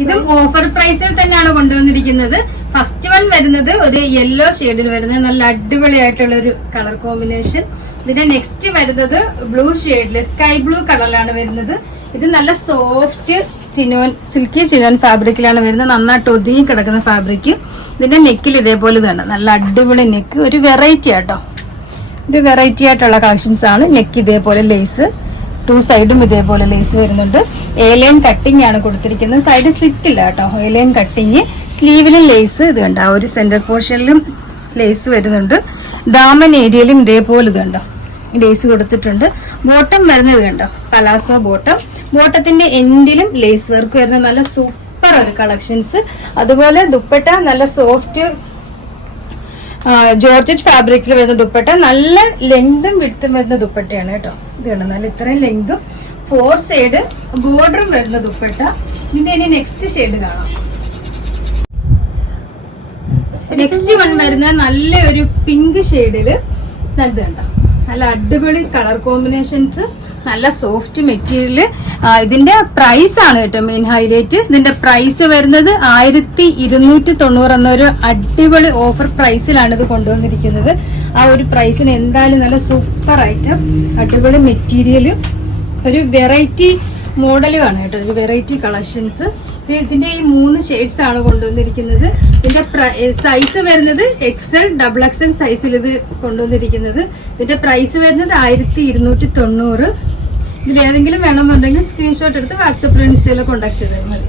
ഇതും ഓഫർ പ്രൈസിൽ തന്നെയാണ് കൊണ്ടുവന്നിരിക്കുന്നത്. ഫസ്റ്റ് വൺ വരുന്നത് ഒരു യെല്ലോ ഷെയ്ഡിൽ വരുന്നത് നല്ല അടിപൊളിയായിട്ടുള്ള ഒരു കളർ കോമ്പിനേഷൻ. ഇതിന്റെ നെക്സ്റ്റ് വരുന്നത് ബ്ലൂ ഷെയ്ഡില് സ്കൈ ബ്ലൂ കളറിലാണ് വരുന്നത്. ഇത് നല്ല സോഫ്റ്റ് ചിനോൻ സിൽക്കി ചിനോൻ ഫാബ്രിക്കിലാണ് വരുന്നത്. നന്നായിട്ട് ഒതുങ്ങി കിടക്കുന്ന ഫാബ്രിക്. ഇതിന്റെ നെക്കിൽ ഇതേപോലെ തന്നെ നല്ല അടിപൊളി നെക്ക്, ഒരു വെറൈറ്റി ആട്ടോ, ഒരു വെറൈറ്റി ആയിട്ടുള്ള കളക്ഷൻസ് ആണ്. നെക്ക് ഇതേപോലെ ലേസ്, ടു സൈഡും ഇതേപോലെ ലേസ് വരുന്നുണ്ട്. ഏലൈൻ കട്ടിംഗ് ആണ് കൊടുത്തിരിക്കുന്നത്. സൈഡ് സ്ലിറ്റ് ഇല്ല കേട്ടോ, ഏലൈൻ കട്ടിങ്. സ്ലീവിലും ലേസ് ഇത് കണ്ടോ, ഒരു സെന്റർ പോർഷനിലും ലേസ് വരുന്നുണ്ട്. ദാമൻ ഏരിയയിലും ഇതേപോലെ ഇത് കണ്ടോ ലേസ് കൊടുത്തിട്ടുണ്ട്. ബോട്ടം വരുന്നത് കണ്ടോ, പലാസോ ബോട്ടം. ബോട്ടത്തിന്റെ എൻഡിലും ലേസ് വർക്ക് വരുന്ന നല്ല സൂപ്പർ ഒരു കളക്ഷൻസ്. അതുപോലെ ദുപ്പട്ട നല്ല സോഫ്റ്റ് ജോർജറ്റ് ഫാബ്രിക്കിൽ വരുന്ന ദുപ്പട്ട, നല്ല ലെങ്തും വിഡ്ത്തും വരുന്ന ദുപ്പട്ടയാണ് കേട്ടോ. ഇത് കണ്ടോ, നല്ല ഇത്രയും ലെങ്തും 4 സൈഡ് ബോർഡറും വരുന്ന ദുപ്പട്ട. ഇതിന്റെ ഇനി നെക്സ്റ്റ് ഷെയ്ഡ് കാണാം. നെക്സ്റ്റ് വൺ വരുന്നത് നല്ല ഒരു പിങ്ക് ഷെയ്ഡില്. ഇത് കണ്ടോ, നല്ല അടിപൊളി കളർ കോമ്പിനേഷൻസ്, നല്ല സോഫ്റ്റ് മെറ്റീരിയല്. ഇതിന്റെ പ്രൈസ് ആണ് കേട്ടോ മെയിൻ ഹൈലൈറ്റ്. ഇതിന്റെ പ്രൈസ് വരുന്നത് 1290 എന്നൊരു അടിപൊളി ഓഫർ പ്രൈസിലാണ് ഇത് കൊണ്ടുവന്നിരിക്കുന്നത്. ആ ഒരു പ്രൈസിന് എന്തായാലും നല്ല സൂപ്പർ ഐറ്റം, അടിപൊളി മെറ്റീരിയലും ഒരു വെറൈറ്റി മോഡലുമാണ് കേട്ടോ, ഒരു വെറൈറ്റി കളക്ഷൻസ്. ഇതിന്റെ ഈ 3 ഷെയ്ഡ്സ് ആണ് കൊണ്ടുവന്നിരിക്കുന്നത്. ഇതിന്റെ സൈസ് വരുന്നത് XL, XXL സൈസിൽ ഇത് കൊണ്ടുവന്നിരിക്കുന്നത്. ഇതിന്റെ പ്രൈസ് വരുന്നത് 1290. ഇതിലേതെങ്കിലും വേണമെന്നുണ്ടെങ്കിൽ സ്ക്രീൻഷോട്ട് എടുത്ത് വാട്സപ്പിൽ ഇൻസ്റ്റയിലോ കോൺടാക്ട് ചെയ്താൽ മതി.